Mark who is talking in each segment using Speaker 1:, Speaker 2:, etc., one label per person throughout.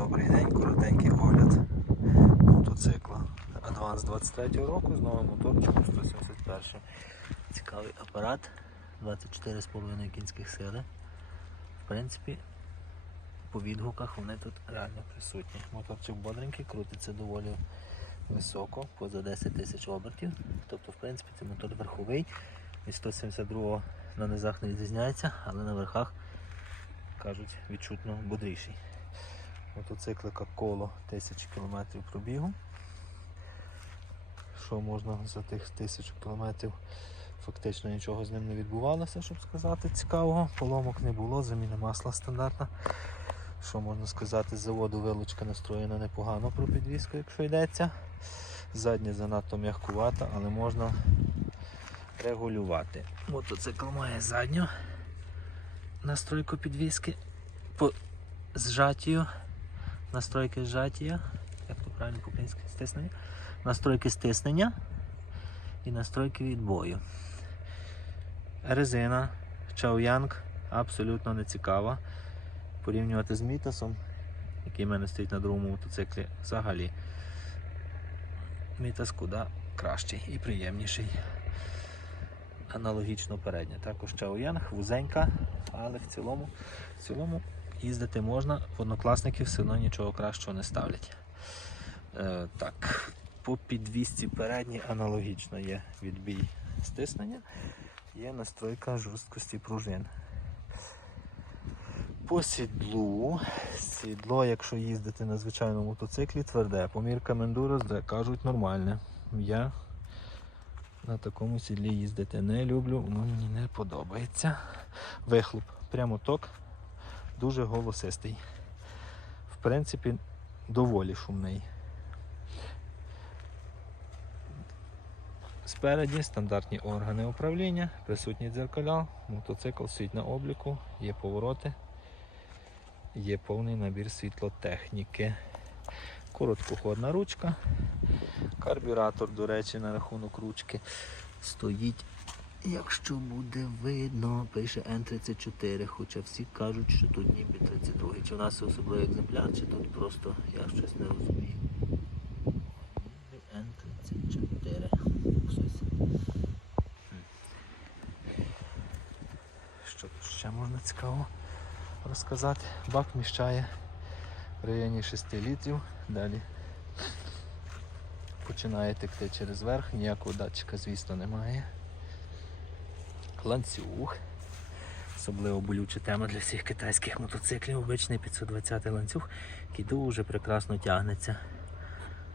Speaker 1: добрий день, коротенький огляд мотоцикла. Адванс 23 року з новим моторчиком 171. Цікавий апарат, 24,5 кінських сили. В принципі, по відгуках вони тут реально присутні. Моторчик бодренький, крутиться доволі високо, поза 10 тисяч обертів. Тобто, в принципі, цей мотор верховий. Від 172 на низах не відрізняється, але на верхах кажуть відчутно бодріший. Мотоциклика коло 1000 км пробігу. Що можна за тих 1000 км фактично нічого з ним не відбувалося, щоб сказати цікавого. Поломок не було, заміна масла стандартна. Що можна сказати, з заводу вилучка настроєна непогано про підвізку, якщо йдеться. Задня занадто м'якувата, але можна регулювати. Мотоцикл має задню настройку підвіски по зжаттю, настройки зжаття, як то правильно по-українськи стиснення, настройки стиснення і настройки відбою. Резина Chaoyang абсолютно не цікава. Порівнювати з Мітасом, який в мене стоїть на другому мотоциклі, взагалі. Мітас куди кращий і приємніший. Аналогічно передня. Також Chaoyang, вузенька, але в цілому, в цілому їздити можна, в однокласники все одно нічого кращого не ставлять. Е, так, по підвісці передній аналогічно є відбій стиснення, є настройка жорсткості пружин. По сідлу, сідло, якщо їздити на звичайному мотоциклі, тверде. Помірка Enduro, де кажуть, нормальне. Я на такому сідлі їздити не люблю, воно мені не подобається. Вихлоп, прямо ток, дуже голосистий. В принципі, доволі шумний. Спереді стандартні органи управління, присутні дзеркаля, мотоцикл стоїть на обліку, є повороти, є повний набір світлотехніки. Короткоходна ручка, карбюратор, до речі, на рахунок ручки стоїть. Якщо буде видно, пише N34, хоча всі кажуть, що тут ніби 32. Чи у нас особливий екземпляр, чи тут просто я щось не розумію. N34. Що тут ще можна цікаво розказати? Бак вміщає в районі 6 літрів. Далі починає текти через верх, ніякого датчика, звісно, немає. Ланцюг. Особливо болюча тема для всіх китайських мотоциклів. Обичний 520 ланцюг, який дуже прекрасно тягнеться.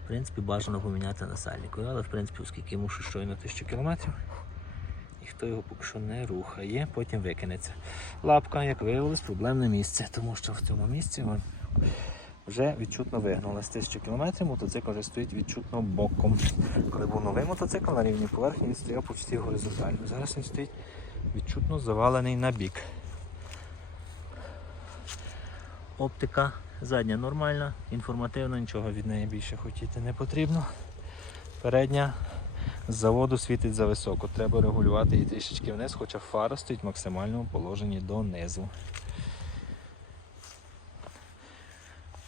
Speaker 1: В принципі, бажано поміняти на сальнику. Але в принципі, оскільки мушу щойно 1000 км, ніхто його поки що не рухає, потім викинеться. Лапка, як виявилось, проблемне місце, тому що в цьому місці вон, вже відчутно вигнула. З 1000 км мотоцикл вже стоїть відчутно боком. Коли був новий мотоцикл на рівні поверхні, він стояв почти горизонтально. Зараз він стоїть відчутно завалений на бік. Оптика задня нормальна, інформативна, нічого від неї більше хотіти не потрібно. Передня з заводу світить за високо. Треба регулювати її трішечки вниз, хоча фара стоїть в максимальному положенні донизу.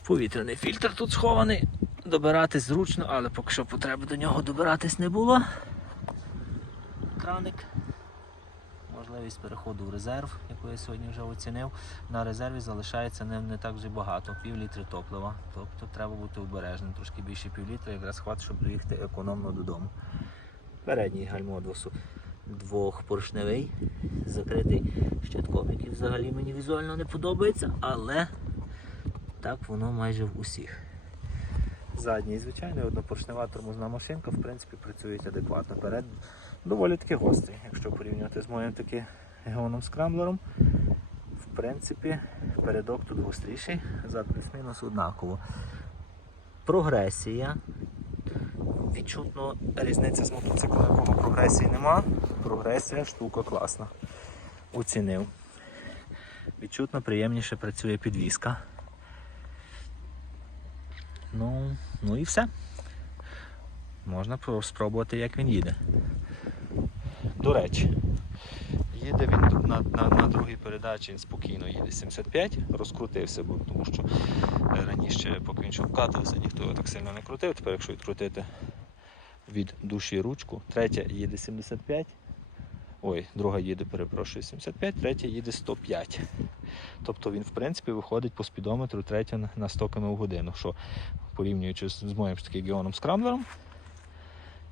Speaker 1: Повітряний фільтр тут схований. Добиратись зручно, але поки що потреби до нього добиратись не було. Краник. Можливість переходу в резерв, яку я сьогодні вже оцінив. На резерві залишається не, не так вже багато, пів літри топлива. Тобто треба бути обережним, трошки більше пів літра, якраз хватить, щоб доїхати економно додому. Передній гальмо двосу- двохпоршневий, закритий щитком, який взагалі мені візуально не подобається, але так воно майже в усіх. Задній, звичайно, однопоршнева тормозна машинка, в принципі, працюють адекватно. Перед доволі таки гострий, якщо порівнювати з моїм таки геоном скрамблером. В принципі, передок тут гостріший, зад плюс-мінус однаково. Прогресія. Відчутно різниця з мотоциклом, якого прогресії нема. Прогресія штука класна. Оцінив. Відчутно приємніше працює підвіска. Ну, ну і все. Можна спробувати, як він їде. До речі, їде він на, на, на другій передачі, він спокійно їде 75, розкрутився, бо тому що е, раніше, поки він ще вкатився, ніхто його так сильно не крутив. Тепер, якщо відкрутити від душі ручку, третя їде 75. Ой, друга їде, перепрошую, 75, третя їде 105. Тобто він, в принципі, виходить по спідометру третя на- на 100 км в годину, що порівнюючи з моїм Геоном Скрамблером,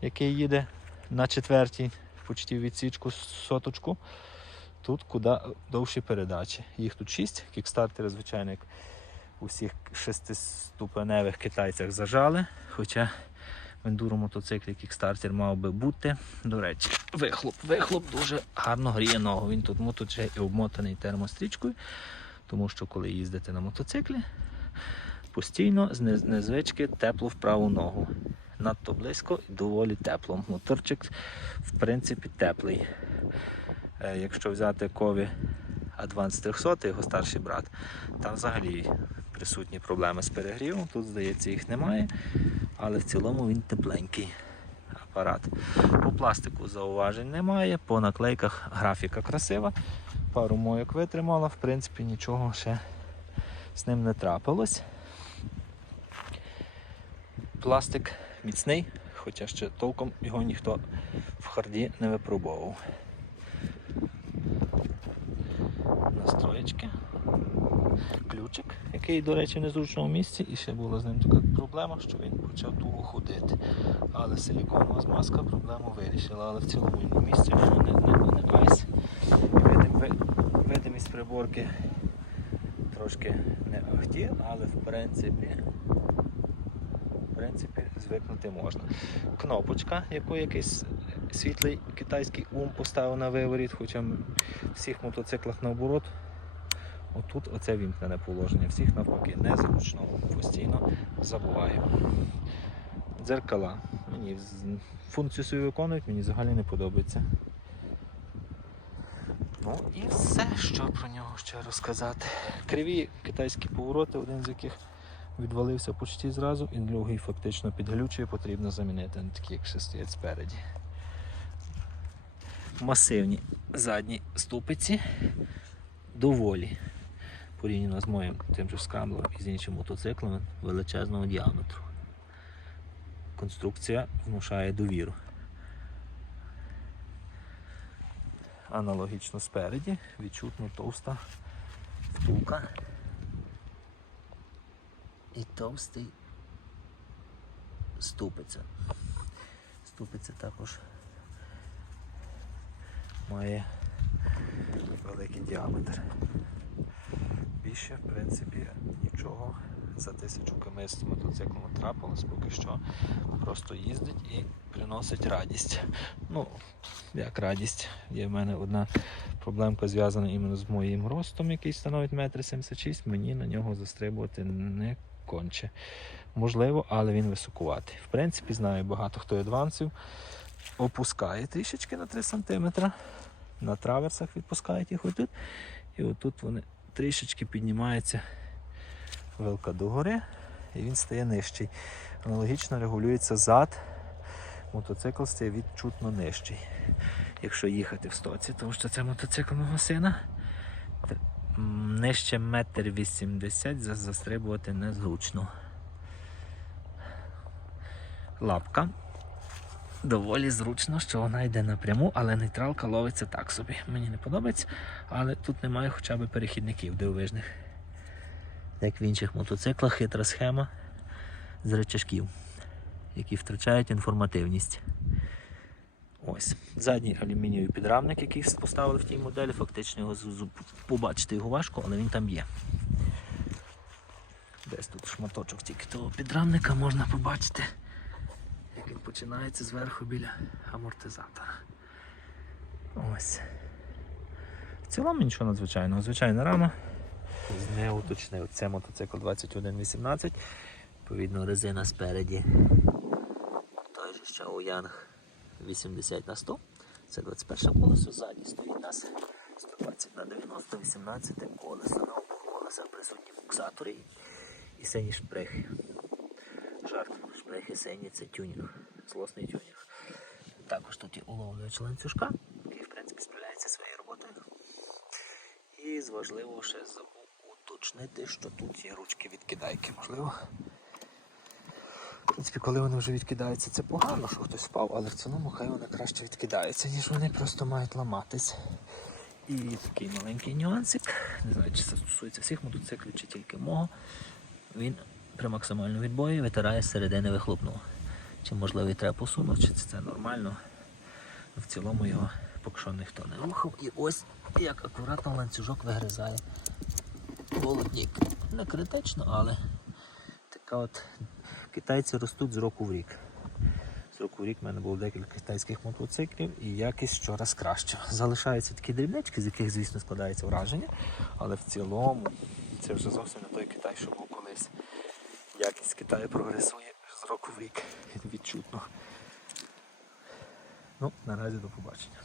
Speaker 1: який їде на четвертій, почти відсічку соточку, тут куди довші передачі. Їх тут 6, кікстартери, звичайно, як у всіх шестиступеневих китайцях зажали. Хоча ендуро мотоциклі кікстартер мав би бути. До речі, вихлоп. Вихлоп дуже гарно гріє ногу. Він тут мотот вже і обмотаний термострічкою, тому що коли їздите на мотоциклі, постійно з незвички тепло в праву ногу. Надто близько і доволі тепло. Моторчик, в принципі, теплий. Е, Якщо взяти кові Advance 300, його старший брат, там взагалі присутні проблеми з перегрівом. Тут, здається, їх немає, але в цілому він тепленький апарат. По пластику зауважень немає, по наклейках графіка красива. Пару мойок витримала, в принципі, нічого ще з ним не трапилось. Пластик міцний, хоча ще толком його ніхто в харді не випробовував. Настроєчки. Який, до речі, в незручному місці, і ще була з ним така проблема, що він почав туго ходити. Але силіконова змазка проблему вирішила. Але в цілому на місці в не, не, не айс. Видим, видимість приборки трошки не ахті, але в принципі, в принципі звикнути можна. Кнопочка, яку якийсь світлий китайський ум поставив на виворіт, хоча в всіх мотоциклах наоборот. Отут оце вімкнене положення, всіх навпаки незручно, постійно забуваємо. Дзеркала. Мені функцію свою виконують, мені взагалі не подобається. Ну і все, що про нього ще розказати. Криві китайські повороти, один з яких відвалився почти зразу, і другий фактично підглючує, потрібно замінити на такі, як ще стоять спереді. Масивні задні ступиці доволі порівняно з моїм тим же скрамблером і з іншими мотоциклами величезного діаметру. Конструкція внушає довіру. Аналогічно спереді відчутно товста втулка і товстий ступиця. Ступиця також має великий діаметр. Більше, в принципі, нічого за тисячу км з мотоциклом трапилось, поки що просто їздить і приносить радість. Ну, як радість, є в мене одна проблемка зв'язана іменно з моїм ростом, який становить 1,76 м. Мені на нього застрибувати не конче. Можливо, але він високуватий. В принципі, знаю багато хто адвансів опускає трішечки на 3 см. На траверсах відпускають їх отут. І отут вони трішечки піднімаються вилка догори і він стає нижчий. Аналогічно регулюється зад. Мотоцикл стає відчутно нижчий. Якщо їхати в стоці, тому що це мотоцикл мого сина. Нижче метр вісімдесят застрибувати незручно. Лапка. Доволі зручно, що вона йде напряму, але нейтралка ловиться так собі. Мені не подобається, але тут немає хоча б перехідників дивовижних. Як в інших мотоциклах, хитра схема з речашків, які втрачають інформативність. Ось. Задній алюмінієвий підрамник, який поставили в тій моделі, фактично його побачити його важко, але він там є. Десь тут шматочок тільки того підрамника можна побачити, він починається зверху біля амортизатора. Ось. В цілому нічого надзвичайного. Звичайна рама. Не уточнив. Це мотоцикл 2118. Відповідно, резина спереді. Той же Xiaoyang 80 на 100. Це 21 колесо, ззаді стоїть нас 120 на 90, 18 колеса. На обох колесах присутні фіксатори і сині шприхи. Шприхи це тюнінг, злосний тюнінг. Також тут є уловлювач ланцюжка, який в принципі справляється своєю роботою. І з важливого ще забув уточнити, що тут є ручки відкидайки, можливо. В принципі, коли вони вже відкидаються, це погано, що хтось впав, але в цілому хай вони краще відкидаються, ніж вони просто мають ламатись. І такий маленький нюансик. Не знаю, чи це стосується всіх мотоциклів, чи тільки мого. Він при максимальному відбої витирає з середини вихлопну. Чи можливо і треба посунути, чи це нормально. В цілому його поки що ніхто не рухав. І ось як акуратно ланцюжок вигризає холоднік. Не критично, але така от китайці ростуть з року в рік. З року в рік в мене було декілька китайських мотоциклів і якість щораз краще. Залишаються такі дрібнички, з яких, звісно, складається враження, але в цілому це вже зовсім не той Китай, що був колись. Якість Китаю прогресує з року в рік відчутно. Ну, наразі до побачення.